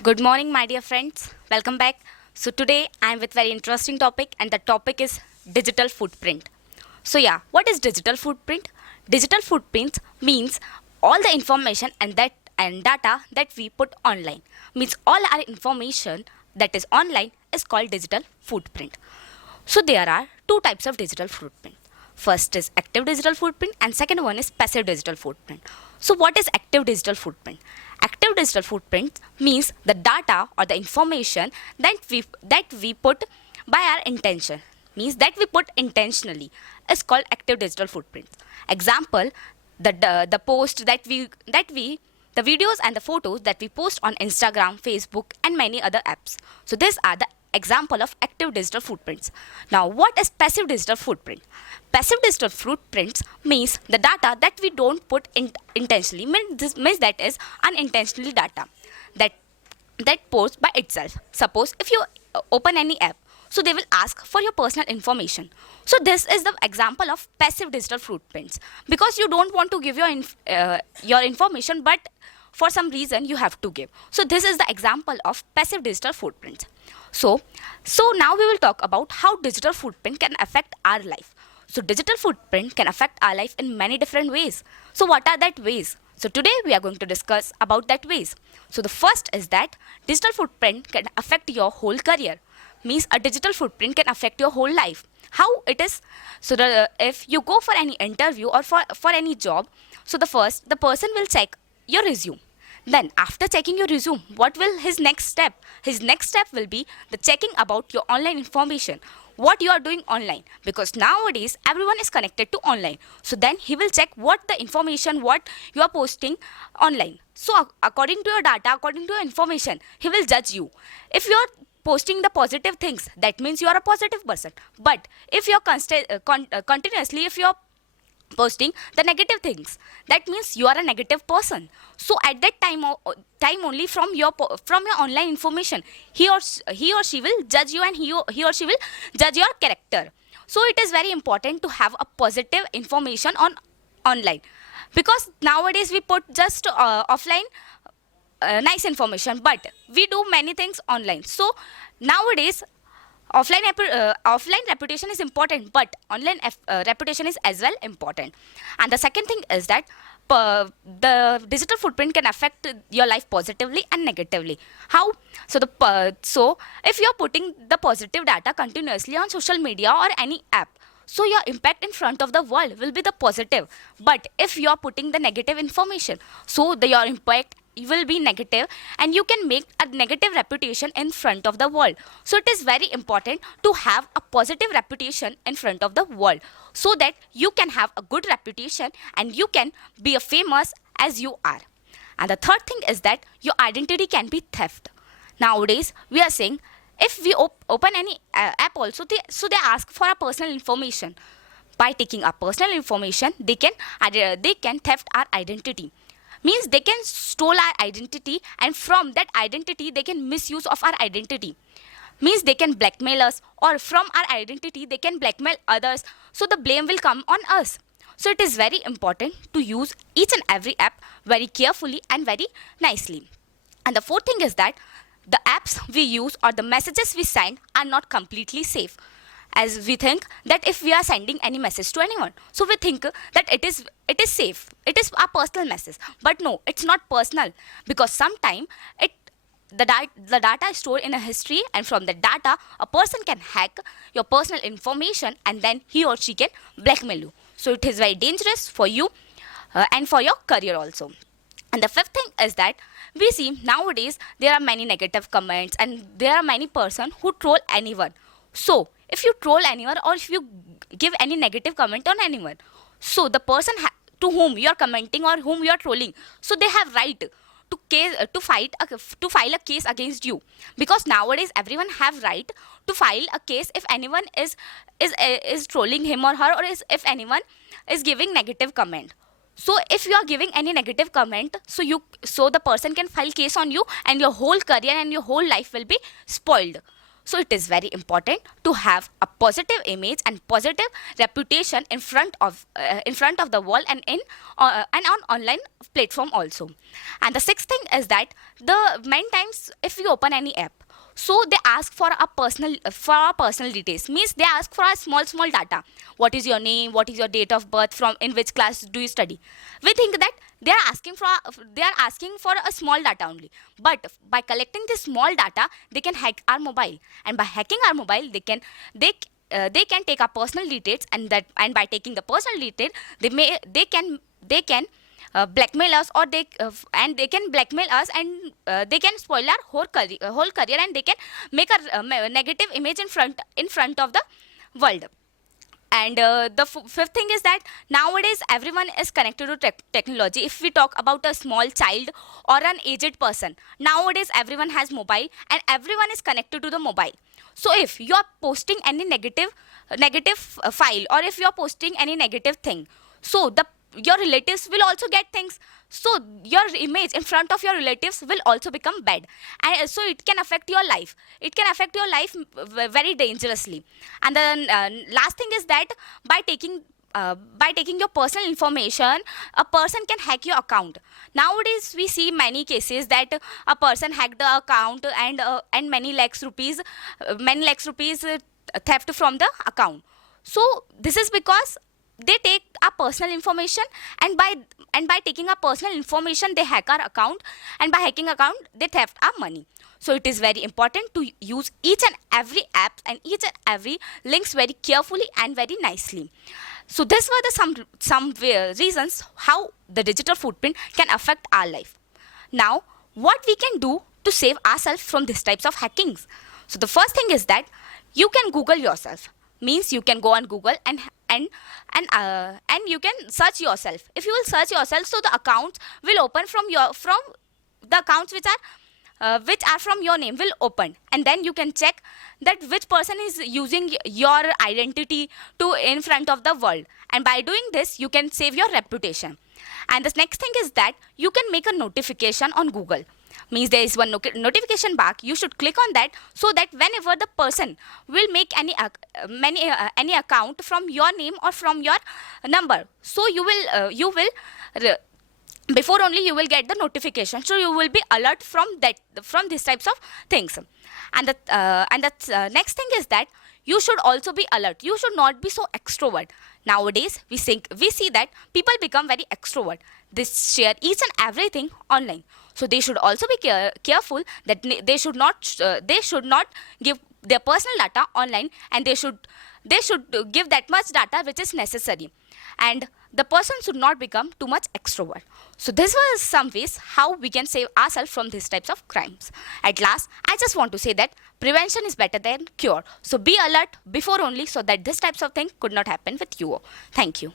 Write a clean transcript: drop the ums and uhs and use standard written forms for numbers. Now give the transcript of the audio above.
Good morning, my dear friends. Welcome back. So today I am with very interesting topic, and the topic is digital footprint. So yeah, what is digital footprint? Digital footprint means all the information and data that we put online. Means all our information that is online is called digital footprint. So there are two types of digital footprint. First is active digital footprint and second one is passive digital footprint. So what is active digital footprint? Active digital footprint means the data or the information that we put by our intention, means that we put intentionally, is called active digital footprint. Example, the post that we the videos and the photos that we post on Instagram, Facebook, and many other apps. So these are the example of active digital footprints. Now, what is passive digital footprint? Passive digital footprints means the data that we don't put intentionally. Means that is unintentionally data that posts by itself. Suppose if you open any app, so they will ask for your personal information. So this is the example of passive digital footprints, because you don't want to give your information, but for some reason you have to give. So this is the example of passive digital footprints. So now we will talk about how digital footprint can affect our life. So digital footprint can affect our life in many different ways. So what are that ways? So today we are going to discuss about that ways. So the first is that digital footprint can affect your whole career. Means a digital footprint can affect your whole life. How it is? So if you go for any interview or for any job, so the person will check your resume. Then after checking your resume, what will his next step? His next step will be the checking about your online information, what you are doing online, because nowadays everyone is connected to online. So then he will check what the information what you are posting online. So according to your data, according to your information, he will judge you. If you are posting the positive things, that means you are a positive person. But if you are continuously, if you are posting the negative things, that means you are a negative person. So at that time only, from your online information, he or she will judge you, and he or she will judge your character. So it is very important to have a positive information on online, because nowadays we put just offline nice information, but we do many things online. So nowadays offline reputation is important, but online reputation is as well important. And the second thing is that the digital footprint can affect your life positively and negatively. How? So if you're putting the positive data continuously on social media or any app, so your impact in front of the world will be the positive. But if you're putting the negative information, so your impact will be negative, and you can make a negative reputation in front of the world. So it is very important to have a positive reputation in front of the world, so that you can have a good reputation and you can be a famous as you are. And the third thing is that your identity can be theft. Nowadays we are saying, if we open any app also, they ask for our personal information. By taking our personal information, they can theft our identity. Means they can steal our identity, and from that identity they can misuse of our identity. Means they can blackmail us, or from our identity they can blackmail others, so the blame will come on us. So it is very important to use each and every app very carefully and very nicely. And the fourth thing is that the apps we use or the messages we send are not completely safe. As we think that if we are sending any message to anyone, so we think that it is safe, it is our personal message. But no, it's not personal, because sometime the data is stored in a history, and from the data a person can hack your personal information, and then he or she can blackmail you. So it is very dangerous for you and for your career also. And the fifth thing is that we see nowadays there are many negative comments, and there are many persons who troll anyone. So if you troll anyone, or if you give any negative comment on anyone, so the person to whom you are commenting or whom you are trolling, so they have right to file a case against you, because nowadays everyone have right to file a case if anyone is trolling him or her, or if anyone is giving negative comment. So if you are giving any negative comment, so the person can file case on you, and your whole career and your whole life will be spoiled. So it is very important to have a positive image and positive reputation in front of the world and on online platform also. And the sixth thing is that the many times if you open any app, so they ask for a personal details, means they ask for a small data. What is your name, what is your date of birth, from in which class do you study. We think that they are asking for a small data only, but by collecting this small data they can hack our mobile, and by hacking our mobile they can take our personal details, and by taking the personal detail they can blackmail us, or they can blackmail us, and they can spoil our whole career, and they can make a negative image in front of the world. And the fifth thing is that nowadays everyone is connected to technology. If we talk about a small child or an aged person, nowadays everyone has mobile and everyone is connected to the mobile. So if you are posting any negative file, or if you are posting any negative thing, so your relatives will also get things, so your image in front of your relatives will also become bad, and so it can affect your life. It can affect your life very dangerously. And then last thing is that by taking your personal information, a person can hack your account. Nowadays we see many cases that a person hacked the account, and many lakhs rupees theft from the account. So this is because they take our personal information, and by taking our personal information they hack our account, and by hacking account they theft our money. So it is very important to use each and every app and each and every links very carefully and very nicely. So this were the some reasons how the digital footprint can affect our life. Now what we can do to save ourselves from these types of hackings? So the first thing is that you can Google yourself, means you can go on Google and you can search yourself. If you will search yourself, so the accounts will open from the accounts which are from your name will open, and then you can check that which person is using your identity to in front of the world, and by doing this you can save your reputation. And the next thing is that you can make a notification on Google, means there is one notification bar. You should click on that, so that whenever the person will make any account from your name or from your number, so you will before only you will get the notification, so you will be alert from these types of things. And the next thing is that you should also be alert. You should not be so extrovert. Nowadays we see that people become very extrovert. They share each and everything online, so they should also be careful that they should not give their personal data online, and they should give that much data which is necessary, and the person should not become too much extrovert. So this was some ways how we can save ourselves from these types of crimes. At last, I just want to say that prevention is better than cure. So be alert before only, so that these types of things could not happen with you. Thank you.